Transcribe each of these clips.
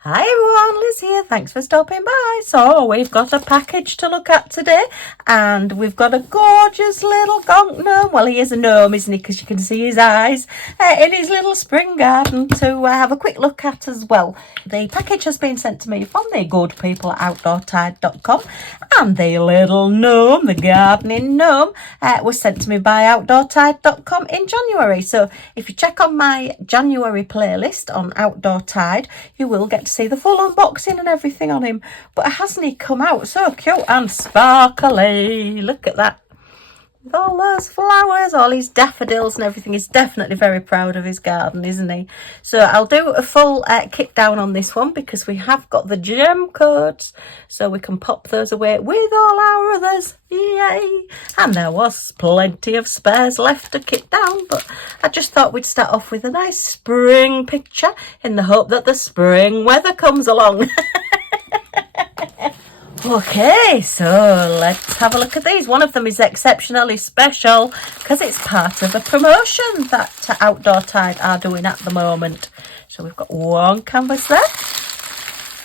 Hi everyone, Liz here. Thanks for stopping by. So we've got a package to look at today, and we've got a gorgeous little gonk gnome. Well, he is a gnome, isn't he? Because you can see his eyes in his little spring garden to have a quick look at as well. The package has been sent to me from the good people at Outdoortide.com, and the little gnome, the gardening gnome, was sent to me by Outdoortide.com in January. So if you check on my January playlist on Outdoortide, you will get to see the full unboxing and everything on him. But hasn't he come out so cute and sparkly? Look at that. With all those flowers, all his daffodils and everything. He's definitely very proud of his garden, isn't he? So I'll do a full kit down on this one because we have got the gem codes, so we can pop those away with all our others. Yay! And there was plenty of spares left to kit down, but I just thought we'd start off with a nice spring picture in the hope that the spring weather comes along. Okay, so let's have a look at these. One of them is exceptionally special because it's part of a promotion that Outdoortide are doing at the moment. So we've got one canvas there,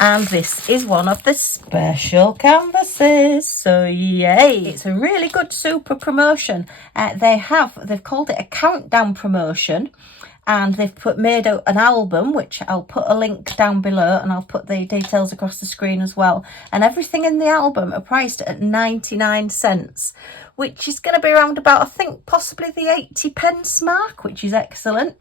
and this is one of the special canvases. So yay, it's a really good super promotion. They've called it a countdown promotion. And they've made an album, which I'll put a link down below, and I'll put the details across the screen as well. And everything in the album are priced at 99 cents, which is going to be around about, I think, possibly the 80 pence mark, which is excellent.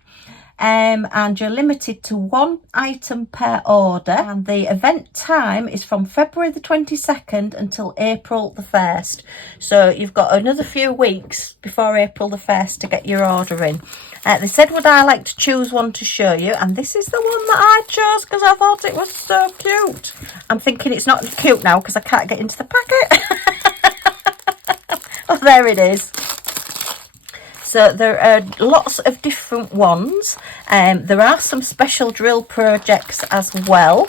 And you're limited to one item per order, and the event time is from February the 22nd until April the 1st. So you've got another few weeks before April the 1st to get your order in. They said, would I like to choose one to show you? And this is the one that I chose because I thought it was so cute. I'm thinking it's not cute now because I can't get into the packet. Oh, there it is. So there are lots of different ones. There are some special drill projects as well.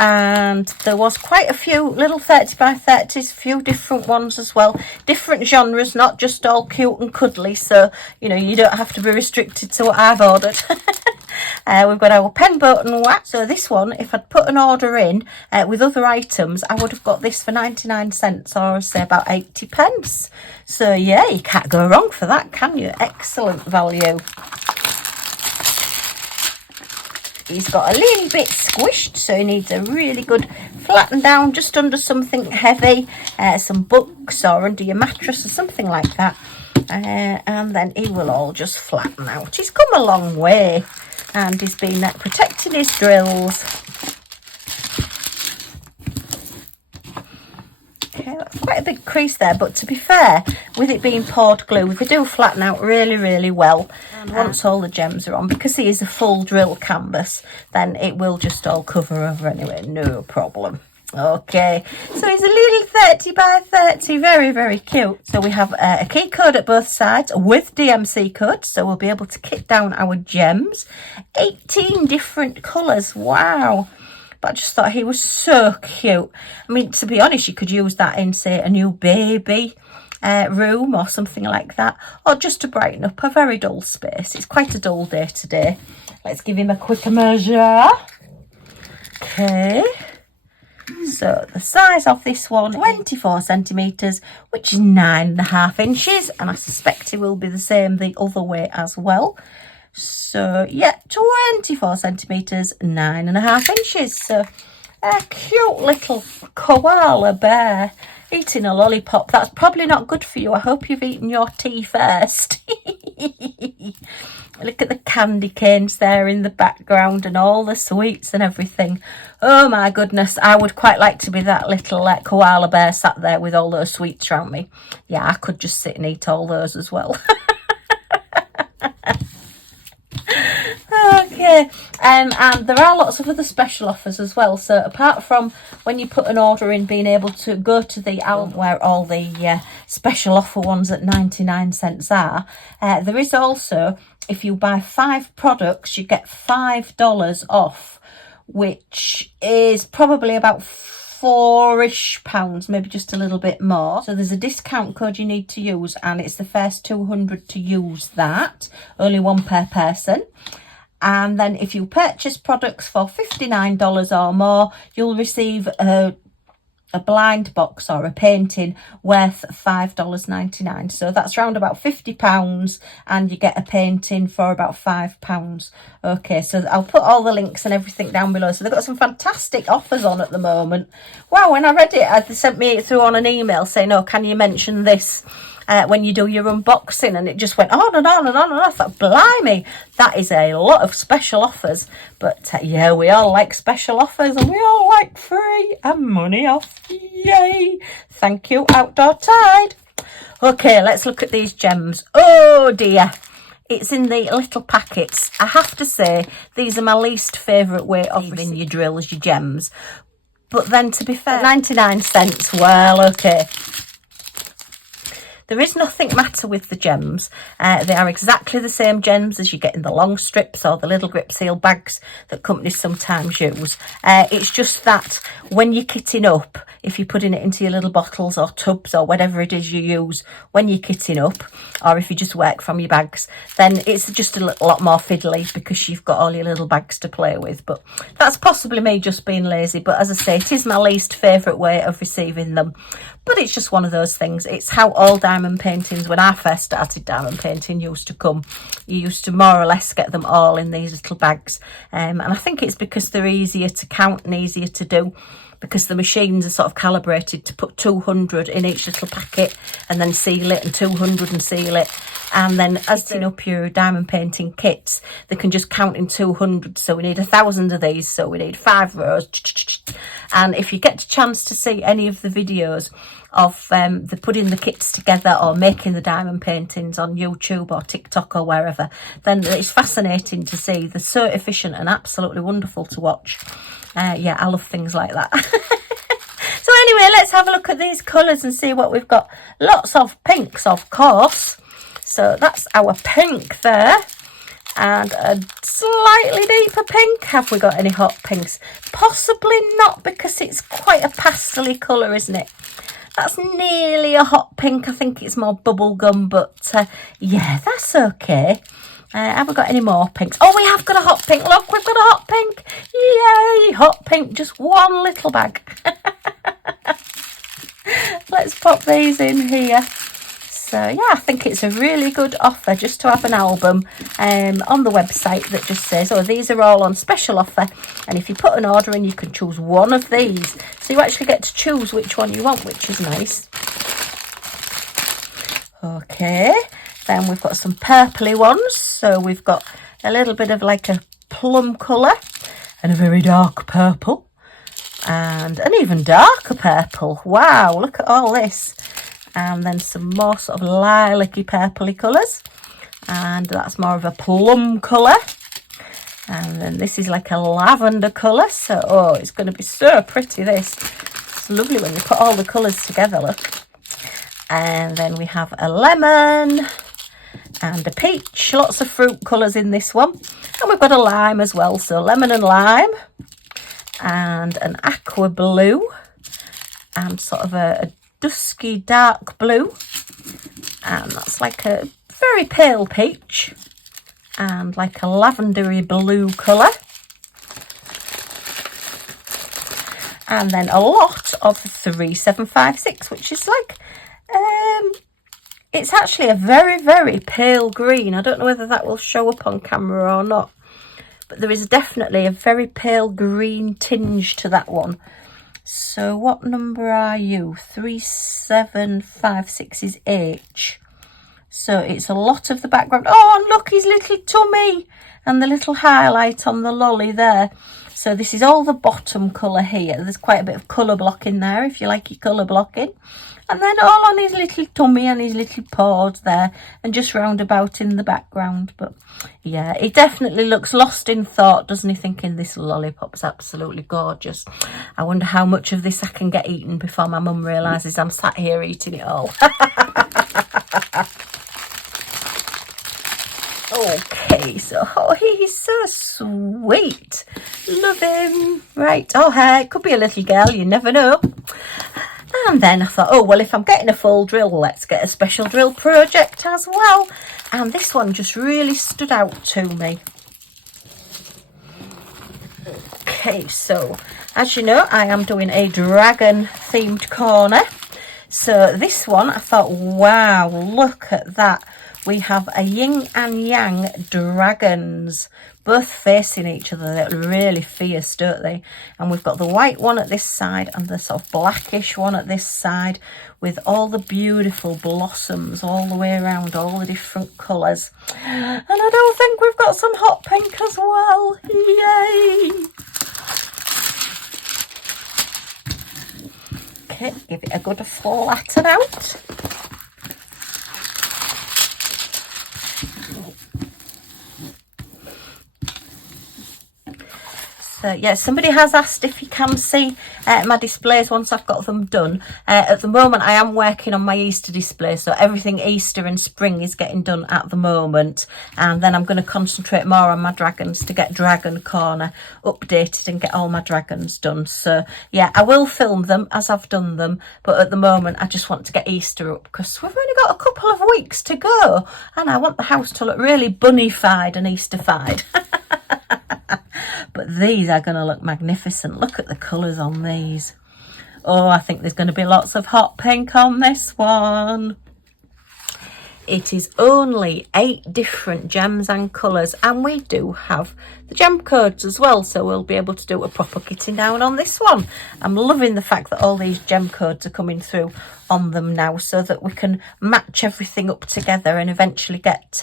And there was quite a few little 30 by 30s, a few different ones as well. Different genres, not just all cute and cuddly. So, you know, you don't have to be restricted to what I've ordered. We've got our pen boat and wax. So this one, if I'd put an order in with other items, I would have got this for 99 cents, or say about 80 pence. So yeah, you can't go wrong for that, can you? Excellent value. He's got a little bit squished, so he needs a really good flatten down just under something heavy, some books or under your mattress or something like that. And then he will all just flatten out. He's come a long way, and he's been protecting his drills. Okay, that's quite a big crease there, but to be fair, with it being poured glue, they do flatten out really, really well. And once all the gems are on, because it is a full drill canvas, then it will just all cover over anyway, no problem. Okay, so it's a little 30 by 30, very, very cute. So we have a key code at both sides with DMC codes, so we'll be able to kit down our gems. 18 different colours, wow. But I just thought he was so cute. I mean, to be honest, you could use that in, say, a new baby room or something like that, or just to brighten up a very dull space. It's quite a dull day today. Let's give him a quick measure. Okay. So the size of this one, 24 centimetres, which is 9.5 inches. And I suspect it will be the same the other way as well. So yeah, 24 centimetres, 9.5 inches. So a cute little koala bear eating a lollipop. That's probably not good for you. I hope you've eaten your tea first. Look at the candy canes there in the background and all the sweets and everything. Oh my goodness, I would quite like to be that little koala bear sat there with all those sweets around me. Yeah, I could just sit and eat all those as well. Okay, and there are lots of other special offers as well. So apart from when you put an order in, being able to go to the album where all the special offer ones at 99 cents are, there is also, if you buy 5 products, you get $5 off, which is probably about £4-ish, maybe just a little bit more. So there's a discount code you need to use, and it's the first 200 to use that, only one per person. And then if you purchase products for $59 or more, you'll receive a blind box or a painting worth $5.99. So that's around about £50, and you get a painting for about £5. Okay, so I'll put all the links and everything down below. So they've got some fantastic offers on at the moment. Wow, when I read it, they sent me through on an email saying, oh, can you mention this when you do your unboxing? And it just went on and on and on and on. I thought, blimey, that is a lot of special offers. But yeah, we all like special offers, and we all like free and money off. Yay! Thank you, Outdoortide. Okay, let's look at these gems. Oh dear, it's in the little packets. I have to say, these are my least favourite way of receiving your drills, your gems. But then, to be fair, 99 cents, well, okay. There is nothing matter with the gems. They are exactly the same gems as you get in the long strips or the little grip seal bags that companies sometimes use. It's just that when you're kitting up, if you're putting it into your little bottles or tubs or whatever it is you use when you're kitting up, or if you just work from your bags, then it's just a lot more fiddly because you've got all your little bags to play with. But that's possibly me just being lazy. But as I say, it is my least favourite way of receiving them. But it's just one of those things. It's how all diamond paintings, when I first started diamond painting, used to come. You used to more or less get them all in these little bags. And I think it's because they're easier to count and easier to do, because the machines are sort of calibrated to put 200 in each little packet and then seal it, and 200 and seal it. And then as you up your diamond painting kits, they can just count in 200. So we need 1,000 of these, so we need 5 rows. And if you get a chance to see any of the videos of the putting the kits together or making the diamond paintings on YouTube or TikTok or wherever, then it's fascinating to see. They're so efficient and absolutely wonderful to watch. Yeah, I love things like that. So anyway, let's have a look at these colours and see what we've got. Lots of pinks, of course. So that's our pink there. And a slightly deeper pink. Have we got any hot pinks? Possibly not, because it's quite a pastel-y colour, isn't it? That's nearly a hot pink. I think it's more bubblegum, but yeah, that's okay. Have we got any more pinks? Oh, we have got a hot pink. Look, we've got a hot pink. Yay, hot pink. Just one little bag. Let's pop these in here. So yeah, I think it's a really good offer just to have an album on the website that just says, oh, these are all on special offer. And if you put an order in, you can choose one of these. So you actually get to choose which one you want, which is nice. Okay, then we've got some purpley ones. So we've got a little bit of like a plum colour and a very dark purple and an even darker purple. Wow, look at all this. And then some more sort of lilac-y purpley colours, and that's more of a plum colour. And then this is like a lavender colour. So oh, it's going to be so pretty, this. It's lovely when you put all the colours together, look. And then we have a lemon and a peach. Lots of fruit colours in this one. And we've got a lime as well, so lemon and lime. And an aqua blue and sort of a dusky dark blue, and that's like a very pale peach and like a lavendery blue colour, and then a lot of 3756, which is like it's actually a very, very pale green. I don't know whether that will show up on camera or not, but there is definitely a very pale green tinge to that one. So what number are you? 3756 is H. So it's a lot of the background. Oh, and look, his little tummy and the little highlight on the lolly there. So this is all the bottom colour here. There's quite a bit of colour block in there if you like your colour blocking. And then all on his little tummy and his little paws there, and just round about in the background. But yeah, it definitely looks lost in thought, doesn't he, thinking this lollipop's absolutely gorgeous. I wonder how much of this I can get eaten before my mum realises I'm sat here eating it all. Okay, so oh, he's so sweet. Love him. Right, oh, hey, it could be a little girl, you never know. And then I thought, oh, well, if I'm getting a full drill, let's get a special drill project as well. And this one just really stood out to me. Okay, so as you know, I am doing a dragon themed corner. So this one, I thought, wow, look at that. We have a yin and yang dragons, both facing each other. They're really fierce, don't they? And we've got the white one at this side and the sort of blackish one at this side, with all the beautiful blossoms all the way around, all the different colours. And I don't think we've got some hot pink as well. Yay! Okay, give it a good flatten out. So yeah, somebody has asked if you can see my displays once I've got them done. At the moment I am working on my Easter display, so everything Easter and spring is getting done at the moment, and then I'm going to concentrate more on my dragons to get Dragon Corner updated and get all my dragons done. So yeah, I will film them as I've done them, but at the moment I just want to get Easter up because we've only got a couple of weeks to go and I want the house to look really bunny-fied and Easter-fied. But these are going to look magnificent. Look at the colours on these. Oh, I think there's going to be lots of hot pink on this one. It is only 8 different gems and colours, and we do have the gem codes as well, so we'll be able to do a proper kitting down on this one. I'm loving the fact that all these gem codes are coming through on them now, so that we can match everything up together and eventually get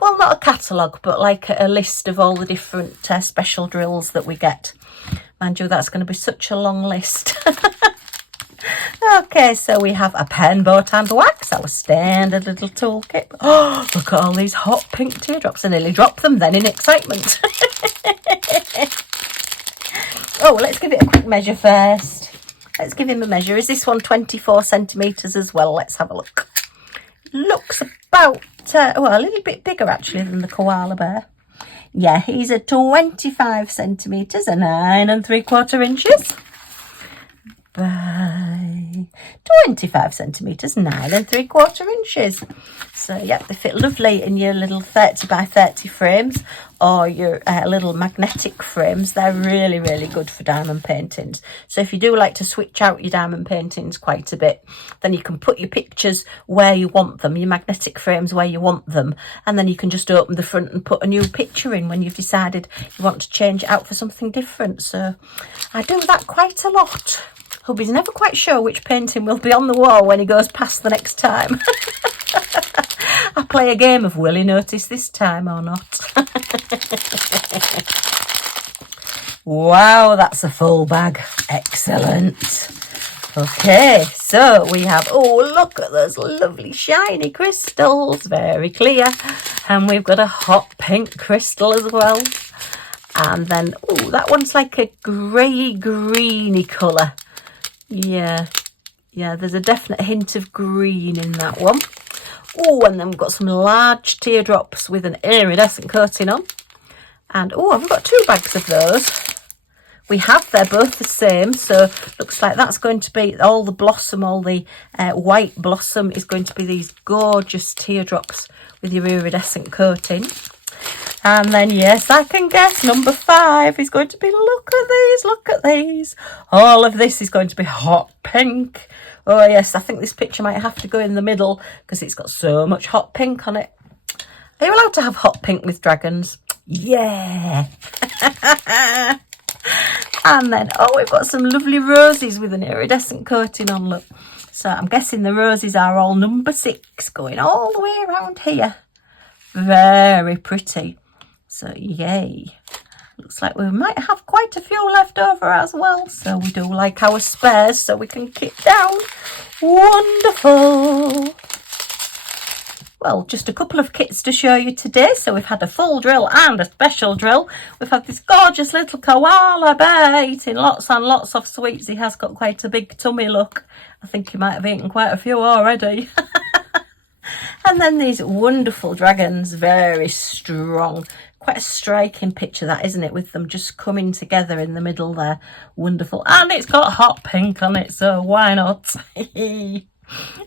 well, not a catalogue, but like a list of all the different special drills that we get. Mind you, that's going to be such a long list. Okay, so we have a pen, boat and wax, our standard little toolkit. Oh, look at all these hot pink teardrops. I nearly dropped them then in excitement. Oh, let's give it a quick measure first. Let's give him a measure. Is this one 24 centimetres as well? Let's have a look. Looks about, well, a little bit bigger actually than the koala bear. Yeah, he's a 25 centimetres and 9 3/4 inches by 25 centimetres, 9 3/4 inches. So yeah, they fit lovely in your little 30 by 30 frames or your little magnetic frames. They're really, really good for diamond paintings. So if you do like to switch out your diamond paintings quite a bit, then you can put your pictures where you want them, your magnetic frames where you want them, and then you can just open the front and put a new picture in when you've decided you want to change it out for something different. So I do that quite a lot. Hubby's never quite sure which painting will be on the wall when he goes past the next time. I play a game of will he notice this time or not? Wow, that's a full bag. Excellent. Okay, so we have, oh, look at those lovely shiny crystals. Very clear. And we've got a hot pink crystal as well. And then, oh, that one's like a grey greeny colour. Yeah, there's a definite hint of green in that one. Oh, and then we've got some large teardrops with an iridescent coating on. And, oh, I've got 2 bags of those. We have, they're both the same, so looks like that's going to be all the blossom, all the white blossom is going to be these gorgeous teardrops with your iridescent coating. And then, yes, I can guess number 5 is going to be, look at these. All of this is going to be hot pink. Oh, yes, I think this picture might have to go in the middle because it's got so much hot pink on it. Are you allowed to have hot pink with dragons? Yeah. And then, oh, we've got some lovely roses with an iridescent coating on, look. So I'm guessing the roses are all number 6 going all the way around here. Very pretty. So, yay. Looks like we might have quite a few left over as well. So we do like our spares so we can kit down. Wonderful. Well, just a couple of kits to show you today. So we've had a full drill and a special drill. We've had this gorgeous little koala bear eating lots and lots of sweets. He has got quite a big tummy, look. I think he might have eaten quite a few already. And then these wonderful dragons, very strong. Quite a striking picture that, isn't it, with them just coming together in the middle there. Wonderful. And it's got hot pink on it, so why not?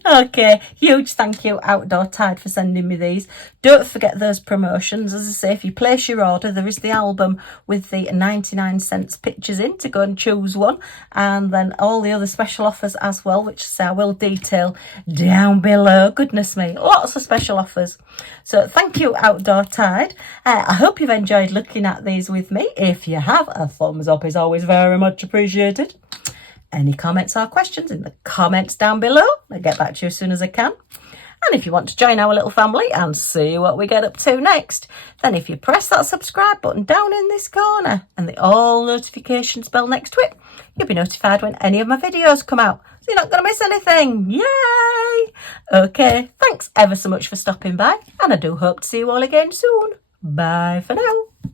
Okay, huge thank you Outdoortide for sending me these. Don't forget those promotions. As I say, if you place your order, there is the album with the 99 cents pictures in to go and choose one, and then all the other special offers as well, which I will detail down below. Goodness me, lots of special offers. So thank you Outdoortide. I hope you've enjoyed looking at these with me. If you have, a thumbs up is always very much appreciated. Any comments or questions in the comments down below. I'll get back to you as soon as I can. And if you want to join our little family and see what we get up to next, then if you press that subscribe button down in this corner and the all notifications bell next to it, you'll be notified when any of my videos come out. So you're not going to miss anything. Yay! Okay, thanks ever so much for stopping by, and I do hope to see you all again soon. Bye for now.